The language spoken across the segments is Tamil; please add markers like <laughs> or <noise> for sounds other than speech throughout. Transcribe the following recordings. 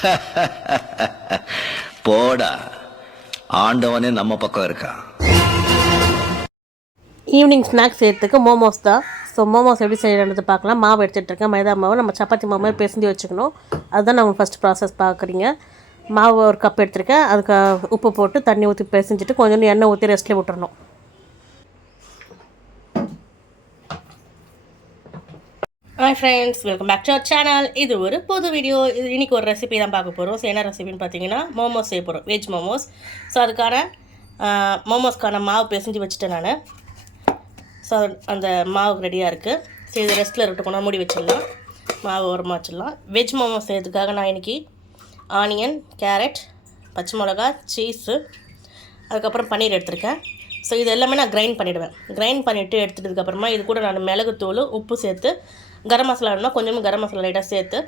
<laughs> போடா. ஆண்டவனே நம்ம பக்கம் இருக்கான் ஈவினிங் ஸ்நாக்ஸ் செய்யறதுக்கு மோமோஸ் தான். ஸோ மோமோஸ் எப்படி செய்யறது பார்க்கலாம். மாவு எடுத்துகிட்டு இருக்கேன். மைதா மாவு. நம்ம சப்பாத்தி மாவு மாதிரி பிசைஞ்சு வச்சுக்கணும். அதுதான் நம்ம ஃபஸ்ட் ப்ராசஸ் பார்க்குறீங்க. மாவு ஒரு கப் எடுத்திருக்கேன். அதுக்கு உப்பு போட்டு தண்ணி ஊற்றி பிசைஞ்சிட்டு கொஞ்சம் எண்ணெய் ஊற்றி ரெஸ்ட்டில் விட்டுறணும். Hi friends welcome back to our channel இது ஒரு புது வீடியோ இது இன்னைக்கு ஒரு ரெசிபி தான் பார்க்க போகிறோம் ஸோ என்ன ரெசிபின்னு பார்த்தீங்கன்னா மோமோஸ் செய்ய போகிறோம் வெஜ் மோமோஸ் ஸோ அதுக்கான மோமோஸ்க்கான மாவு பிசைஞ்சு வச்சுட்டேன் நான். ஸோ அந்த மாவு ரெடியாக இருக்குது ஸோ இது ரெஸ்ட்டில் இருக்கட்டும் கொண்டு மூடி வச்சிடலாம். மாவு உரமாக வச்சிடலாம். வெஜ் மோமோஸ் செய்யறதுக்காக நான் இன்றைக்கி ஆனியன் கேரட் பச்சை மிளகா சீஸு அதுக்கப்புறம் பன்னீர் எடுத்திருக்கேன். ஸோ இது எல்லாமே நான் கிரைண்ட் பண்ணிவிடுவேன் கிரைண்ட் பண்ணிவிட்டு எடுத்துட்டதுக்கப்புறமா இது கூட நான் மிளகுத்தூள் உப்பு சேர்த்து கரம் மசாலா வேணும்னா கொஞ்சமாக கரம் மசாலா லைட்டாக சேர்த்து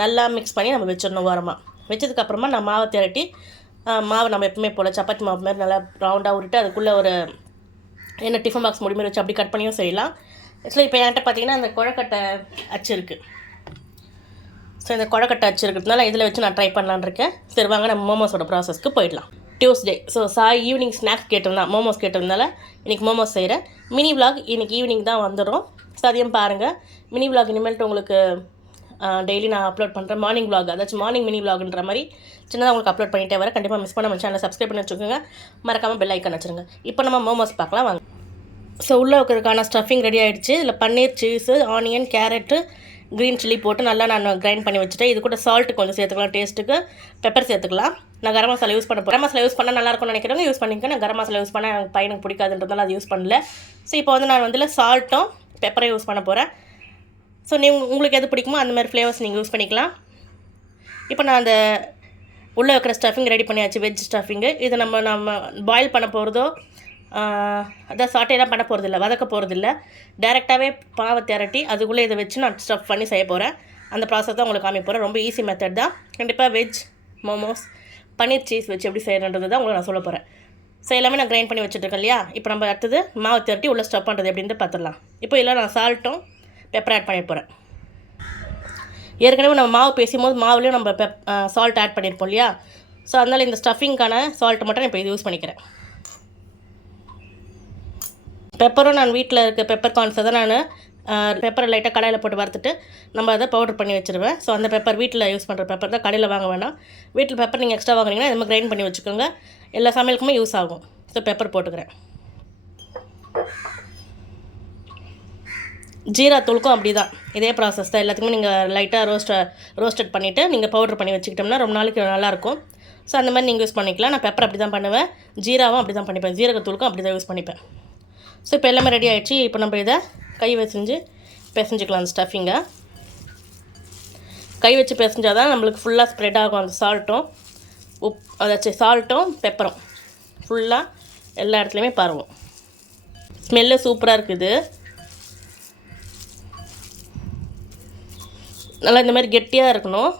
நல்லா மிக்ஸ் பண்ணி நம்ம வச்சிடணும் ஓரமாக வச்சதுக்கப்புறமா நான் மாவை திரட்டி மாவு நம்ம எப்பவுமே போல் சப்பாத்தி மாவு மாதிரி நல்லா ரவுண்டாக உருட்டு அதுக்குள்ளே ஒரு என்ன டிஃபன் பாக்ஸ் முடி மாதிரி வச்சு அப்படி கட் பண்ணியும் செய்யலாம். ஆக்சுவலி இப்போ என்கிட்ட பார்த்தீங்கன்னா அந்த குழக்கட்டை அச்சு இருக்குது ஸோ இந்த குழக்கட்டை அச்சு இருக்கிறதுனால இதில் வச்சு நான் ட்ரை பண்ணலான் இருக்கேன். சரி வாங்க நம்ம மோமோஸோட ப்ராசஸ்க்கு போயிடலாம். Tuesday so Sai evening snacks கேட்டிருந்தான் momos கேட்டிருந்தால இன்றைக்கி மோமோஸ் செய்கிறேன் மினி vlog இன்னைக்கு ஈவினிங் தான் வந்துடும் ஸோ அதையும் பாருங்கள் மினி vlog இனிமேல்ட்டு உங்களுக்கு டெய்லி நான் அப்லோட் பண்ணுறேன் மார்னிங் vlog. அதாச்சும் மார்னிங் மினி விலாக்ன்ற மாதிரி சின்னதாக உங்களுக்கு அப்லோட் பண்ணிட்டே வரேன் கண்டிப்பாக மிஸ் பண்ண சேனலை சப்ஸ்கிரைப் பண்ணி வச்சுக்கோங்க. மறக்காமல் பெல் ஐக்கன் வச்சுருங்க. இப்போ நம்ம மோமோஸ் பார்க்கலாம் வாங்க. ஸோ உள்ளே இருக்கிறதுக்கான ஸ்டஃபிங் ரெடி ஆகிடுச்சு இதில் paneer cheese onion carrot green chilli போட்டு நல்லா நான் கிரைண்ட் பண்ணி வச்சுட்டேன். இது கூட சால்ட்டு கொஞ்சம் சேர்த்துக்கலாம் டேஸ்ட்டுக்கு பெப்பர் சேர்த்துக்கலாம். நான் கரம் மசாலா யூஸ் பண்ண கரம் மசாலா யூஸ் பண்ணால் நல்லா இருக்கும்னு நினைக்கிறவங்க யூஸ் பண்ணிக்க நான் கரம் மசாலா யூஸ் பண்ண எனக்கு பையனுக்கு பிடிக்காதுன்றதால அது யூஸ் பண்ணல. ஸோ இப்போ வந்து நான் வந்து சால்ட்டும் பெப்பரையும் யூஸ் பண்ண போகிறேன் ஸோ நீ உங்களுக்கு எது பிடிக்குமோ அந்த மாதிரி ஃப்ளேவர்ஸ் நீங்கள் யூஸ் பண்ணிக்கலாம். இப்போ நான் அந்த உள்ளே வைக்கிற ஸ்டஃபிங் ரெடி பண்ணியாச்சு வெஜ் ஸ்டஃபிங்கு இது நம்ம நம்ம பாயில் பண்ண போகிறதோ அதான் சாட்டையெல்லாம் பண்ண போகிறதில்ல வதக்க போகிறதில்ல டேரெக்டாகவே பாவை திரட்டி அதுக்குள்ளே இதை வச்சு நான் ஸ்டஃப் பண்ணி செய்ய போகிறேன் அந்த ப்ராசஸ் தான் உங்களுக்கு காமிக்க போகிறேன் ரொம்ப ஈஸி மெத்தட் தான். கண்டிப்பாக வெஜ் மோமோஸ் பன்னீர் சீஸ் வச்சு எப்படி செய்யணுன்றது தான் உங்களுக்கு நான் சொல்ல போகிறேன் ஸோ எல்லாமே நான் கிரைண்ட் பண்ணி வச்சுட்ருக்கேன் இல்லையா? இப்போ நம்ம அடுத்தது மாவு திரட்டி உள்ளே ஸ்டஃப் பண்ணுறது எப்படின்ட்டு பார்த்துடலாம். இப்போ இதில் நான் சால்ட்டும் பெப்பர் ஆட் பண்ணி போகிறேன் ஏற்கனவே நம்ம மாவு பேசும்போது மாவுலேயும் நம்ம பெப் சால்ட் ஆட் பண்ணியிருப்போம் இல்லையா? ஸோ அதனால் இந்த ஸ்டஃபிங்க்கான சால்ட் மட்டும் நான் இப்போ இது யூஸ் பண்ணிக்கிறேன். பெப்பரும் நான் வீட்டில் இருக்க பெப்பர் கார்ன்ஸை தான் நான் பெப்பரை லைட்டாக கடையில் போட்டு வறுத்துட்டு நம்ம அதை பவுடர் பண்ணி வச்சுருவேன். ஸோ அந்த பெப்பர் வீட்டில் யூஸ் பண்ணுற பெப்பர் தான் கடையில் வாங்க வேண்டாம் வீட்டில் பெப்பர் நீங்கள் எக்ஸ்ட்ரா வாங்குறீங்கன்னா இது மாதிரி கிரைண்ட் பண்ணி வச்சுக்கோங்க. எல்லா சமையலுக்குமே யூஸ் ஆகும். ஸோ பெப்பர் போட்டுக்கிறேன். ஜீரா தூளுக்கும் அப்படி தான் இதே ப்ராசஸ் தான். எல்லாத்துக்குமே நீங்கள் லைட்டாக ரோஸ்ட் ரோஸ்டட் பண்ணிவிட்டு நீங்கள் பவுடர் பண்ணி வச்சுக்கிட்டோம்னா ரொம்ப நாளைக்கு நல்லாயிருக்கும் ஸோ அந்த மாதிரி நீங்கள் யூஸ் பண்ணிக்கலாம். நான் பெப்பர் அப்படி தான் பண்ணுவேன். ஜீராவும் அப்படி தான் பண்ணிப்பேன். ஜீரகத்தூளுக்கும் அப்படி தான் யூஸ் பண்ணிப்பேன். ஸோ இப்போ எல்லாமே ரெடி ஆகிடுச்சு இப்போ நம்ம இதை கை வச்சுஞ்சு பிசைஞ்சிக்கலாம் அந்த ஸ்டஃபிங்கை கை வச்சு பிசைஞ்சால் தான் நம்மளுக்கு ஃபுல்லாக ஸ்ப்ரெட் ஆகும் அந்த சால்ட்டும் உப் அதாச்சும் சால்ட்டும் பெப்பரும் ஃபுல்லாக எல்லா இடத்துலையுமே பரவும். ஸ்மெல்லு சூப்பராக இருக்குது. நல்லா இந்த மாதிரி கெட்டியாக இருக்கணும்.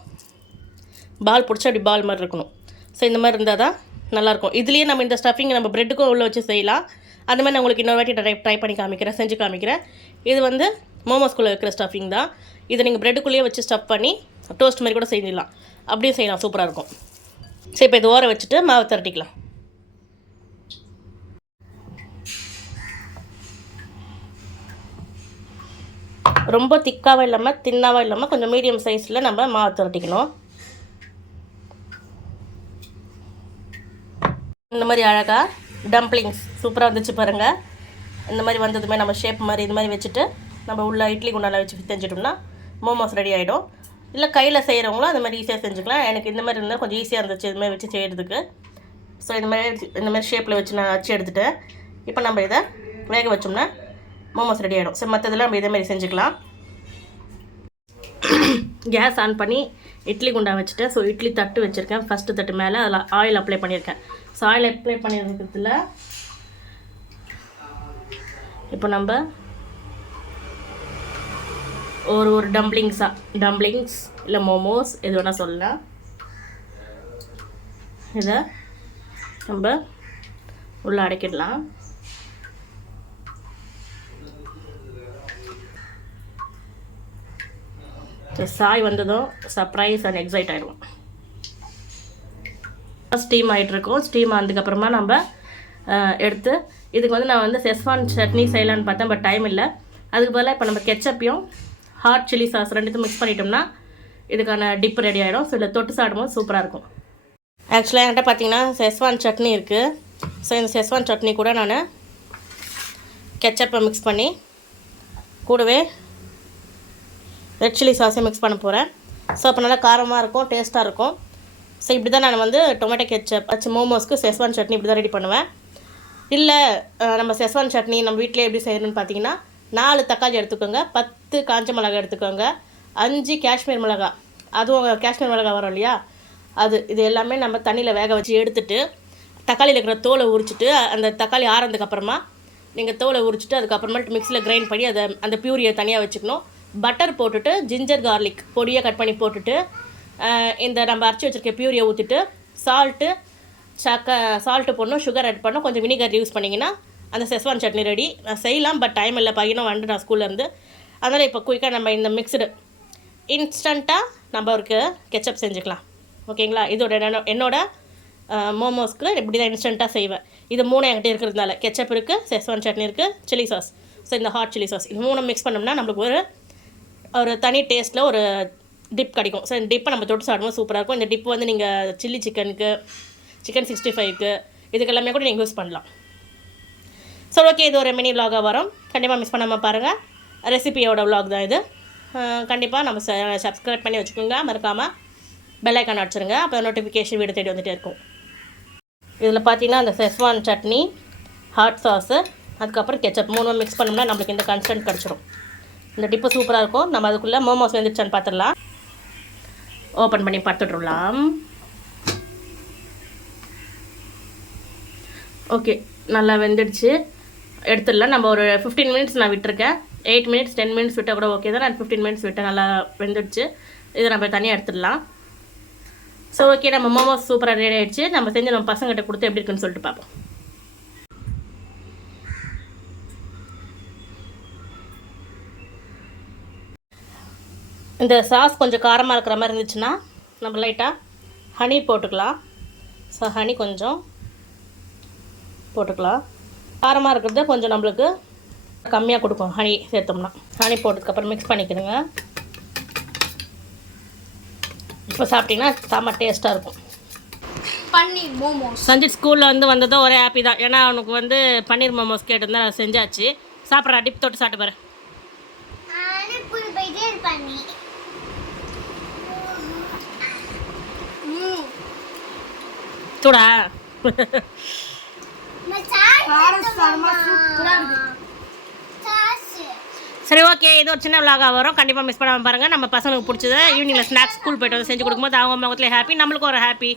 பால் பிடிச்சா அப்படி பால் மாதிரி இருக்கணும். ஸோ இந்த மாதிரி இருந்தால் தான் நல்லாயிருக்கும் இதுலேயே நம்ம இந்த ஸ்டஃபிங் நம்ம ப்ரெட்டுக்கும் உள்ளே வச்சு செய்யலாம். அந்த மாதிரி நான் உங்களுக்கு இன்னொரு வாட்டி ட்ரை ட்ரை பண்ணி காமிக்கிறேன் செஞ்சு காமிக்கிறேன். இது வந்து மோமோஸ்குள்ளே இருக்கிற ஸ்டஃபிங் தான். இதை நீங்கள் ப்ரெட்டுக்குள்ளேயே வச்சு ஸ்டஃப் பண்ணி டோஸ்ட் மாதிரி கூட செஞ்சிடலாம் அப்படியே செய்யலாம் சூப்பராக இருக்கும். சரி இப்போ இது ஓர வச்சுட்டு மாவு திரட்டிக்கலாம். ரொம்ப திக்காகவும் இல்லாமல் தின்னாகவும் இல்லாமல் கொஞ்சம் மீடியம் சைஸில் நம்ம மாவு திரட்டிக்கணும். இந்த மாதிரி அழகாக டம்ப்ளிங்ஸ் சூப்பராக வந்துச்சு பாருங்கள் இந்த மாதிரி வந்ததுமே நம்ம ஷேப் மாதிரி இது மாதிரி வச்சுட்டு நம்ம உள்ளே இட்லி குண்டால வச்சு செஞ்சிட்டோம்னா மோமோஸ் ரெடி ஆகிடும் இல்லை கையில் செய்கிறவங்களும் அந்த மாதிரி ஈஸியாக செஞ்சுக்கலாம். எனக்கு இந்த மாதிரி இருந்தால் கொஞ்சம் ஈஸியாக இருந்துச்சு இது மாதிரி வச்சு செய்கிறதுக்கு ஸோ இந்த மாதிரி இந்த மாதிரி ஷேப்பில் வச்சு நான் அச்சு எடுத்துகிட்டேன் இப்போ நம்ம இதை வேக வச்சோம்னா மோமோஸ் ரெடி ஆகிடும் சரி மற்றதெல்லாம் நம்ம இதே மாதிரி செஞ்சுக்கலாம். கேஸ் ஆன் பண்ணி இட்லி குண்டா வச்சுட்டேன். ஸோ இட்லி தட்டு வச்சுருக்கேன். ஃபஸ்ட்டு தட்டு மேலே அதில் ஆயில் அப்ளை பண்ணியிருக்கேன். ஸோ ஆயில் அப்ளை பண்ணியிருக்கிறதுல இப்போ நம்ம ஒரு ஒரு டம்ப்ளிங்ஸாக டம்ப்ளிங்ஸ் இல்லை மோமோஸ் எது வேணால் சொல்லலாம். இதை நம்ம உள்ளே அடைக்கிடலாம். சாய் வந்ததும் சர்ப்ரைஸ் அண்ட் எக்ஸைட் ஆகிடுவோம் ஸ்டீம் ஆகிட்டுருக்கோம் ஸ்டீம் ஆனதுக்கப்புறமா நம்ம எடுத்து. இதுக்கு வந்து நான் வந்து செஸ்வான் சட்னி செய்யலான்னு பார்த்தேன் பட் டைம் இல்லை. அதுக்கு பதிலாக இப்போ நம்ம கெச்சப்பையும் ஹாட் சில்லி சாஸ் ரெண்டுத்தையும் மிக்ஸ் பண்ணிட்டோம்னா இதுக்கான டிப் ரெடி ஆகிடும் ஸோ இதில் தொட்டு சாப்பிடும்போது சூப்பராக இருக்கும். ஆக்சுவலாக என்கிட்ட பார்த்தீங்கன்னா செஸ்வான் சட்னி இருக்குது ஸோ இந்த செஸ்வான் சட்னி கூட நான் கெச்சப்பை மிக்ஸ் பண்ணி கூடவே ரெட் சில்லி சாஸையும் மிக்ஸ் பண்ண போகிறேன் ஸோ அப்போ நல்லா காரமாக இருக்கும் டேஸ்ட்டாக இருக்கும். ஸோ இப்படி தான் நான் வந்து டொமேட்டோ கெச்சப் வச்சு மோமோஸ்க்கு செஸ்வான் சட்னி இப்படி தான் ரெடி பண்ணுவேன். இல்லை நம்ம செஸ்வான் சட்னி நம்ம வீட்டிலே எப்படி செய்யணும்னு பார்த்தீங்கன்னா நாலு தக்காளி எடுத்துக்கோங்க பத்து காஞ்ச மிளகாய் எடுத்துக்கோங்க அஞ்சு காஷ்மீர் மிளகாய் அதுவும் காஷ்மீர் மிளகாய் வரும் இல்லையா? அது இது எல்லாமே நம்ம தண்ணியில் வேக வச்சு எடுத்துட்டு தக்காளியில் இருக்கிற தோலை உரிச்சிட்டு அந்த தக்காளி ஆறதுக்கப்புறமா நீங்கள் தோலை உரிச்சிட்டு அதுக்கப்புறமேட்டு மிக்ஸியில் கிரைண்ட் பண்ணி அதை அந்த பியூரியை தனியாக வச்சுக்கணும். பட்டர் போட்டுட்டு ஜிஞ்சர் கார்லிக் பொடியை கட் பண்ணி போட்டுட்டு இந்த நம்ம அரைச்சி வச்சிருக்க பியூரியை ஊற்றிட்டு சால்ட்டு சக்க சால்ட்டு போடணும் சுகர் ஆட் பண்ணணும். கொஞ்சம் வினிகர் யூஸ் பண்ணிங்கன்னா அந்த செஸ்வான் சட்னி ரெடி நான் செய்யலாம் பட் டைம் இல்லை. பையனும் வந்துட்டு நான் ஸ்கூல்லேருந்து அதனால் இப்போ குயிக்காக நம்ம இந்த மிக்சடு இன்ஸ்டண்ட்டாக நம்ம அவருக்கு கெச்சப் செஞ்சுக்கலாம். ஓகேங்களா? இதோட என்னோட- என்னோட மோமோஸ்க்கு இப்படி தான் இன்ஸ்டண்ட்டாக செய்வேன். இது மூணு என்கிட்ட இருக்கிறதுனால. கெச்சப் இருக்குது செஸ்வான் சட்னி இருக்குது சில்லி சாஸ் ஸோ இந்த ஹாட் சில்லி சாஸ் இது மூணு மிக்ஸ் பண்ணோம்னா நம்மளுக்கு ஒரு ஒரு தனி டேஸ்ட்டில் ஒரு டிப் கிடைக்கும். ஸோ இந்த டிப்பை நம்ம தொட்டு சாப்பிடும்போது சூப்பராக இருக்கும். இந்த டிப் வந்து நீங்கள் சில்லி சிக்கனுக்கு சிக்கன் சிக்ஸ்டி ஃபைவ்க்கு இதுக்கெல்லாமே கூட நீங்கள் யூஸ் பண்ணலாம். ஸோ ஓகே இது ஒரு மினி விலாகாக வரும். கண்டிப்பாக மிஸ் பண்ணாமல் பாருங்கள் ரெசிபியோட விலாக் தான் இது. கண்டிப்பாக நம்ம சப்ஸ்கிரைப் பண்ணி வச்சுக்கோங்க. மறக்காமல் பெல்லைக்கான் அடிச்சிருங்க. அப்போ நோட்டிஃபிகேஷன் வீடு தேடி வந்துட்டே இருக்கும். இதில் பார்த்தீங்கன்னா அந்த செஸ்வான் சட்னி ஹாட் சாஸு அதுக்கப்புறம் கெச்சப் மூணு மிக்ஸ் பண்ணோம்னா நம்மளுக்கு இந்த கன்ஸ்டன்ட் கிடச்சிரும். இந்த டிப்பு சூப்பராக இருக்கும். நம்ம அதுக்குள்ளே மோமோஸ் வந்துடுச்சான்னு பார்த்துடலாம் ஓப்பன் பண்ணி பார்த்துட்ருலாம் ஓகே நல்லா வெந்துடுச்சு. எடுத்துடலாம். நம்ம ஒரு ஃபிஃப்டீன் மினிட்ஸ் நான் விட்டுருக்கேன். எயிட் மினிட்ஸ் டென் மினிட்ஸ் விட்டால் கூட ஓகே தான். நான் ஃபிஃப்டீன் மினிட்ஸ் விட்டேன். நல்லா வெந்துடுச்சு. இதை நம்ம தனியாக எடுத்துடலாம். ஸோ ஓகே நம்ம மோமோஸ் சூப்பராக ரெடி ஆகிடுச்சு நம்ம செஞ்சு நம்ம பசங்கள்கிட்ட கொடுத்து எப்படி இருக்குன்னு சொல்லிட்டு பார்ப்போம். இந்த சாஸ் கொஞ்சம் காரமாக இருக்கிற மாதிரி இருந்துச்சுன்னா நம்ம லைட்டாக ஹனி போட்டுக்கலாம். ஸோ ஹனி கொஞ்சம். போட்டுக்கலாம். காரமாக இருக்கிறது கொஞ்சம் நம்மளுக்கு கம்மியாக கொடுக்கும். ஹனி சேர்த்தோம்னா. ஹனி போட்டதுக்கப்புறம் மிக்ஸ் பண்ணிக்கிடுங்க. இப்போ சாப்பிட்டீங்கன்னா செம்ம டேஸ்ட்டாக இருக்கும். பன்னீர் மோமோஸ். சஞ்சித் ஸ்கூலில் வந்து வந்ததும் ஒரே ஹாப்பி தான். ஏன்னா அவனுக்கு வந்து பன்னீர் மோமோஸ் கேட்டிருந்தா நான் செஞ்சாச்சு. சாப்பிட்றா டிப் தொட்டு சாப்பிட்டு பாரு. அனுப்பி சரி ஓகே இது ஒரு சின்ன விலாகாக வரும். கண்டிப்பாக மிஸ் பண்ணாமல் பாருங்கள் நம்ம பசங்களுக்கு பிடிச்சத ஈவினிங்கில் ஸ்நாக்ஸ் ஸ்கூல் போயிட்டு வந்து செஞ்சு கொடுக்கும்போது அவங்க முகத்தில் ஹாப்பி நம்மளுக்கும் ஒரு ஹாப்பி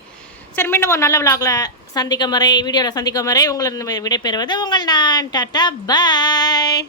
சரி மீண்டும் ஒரு நல்ல விலாகில் சந்திக்கும் வரை வீடியோவில் சந்திக்கும் வரை உங்களை விடைபெறுவது உங்கள் நான். டாட்டா பாய்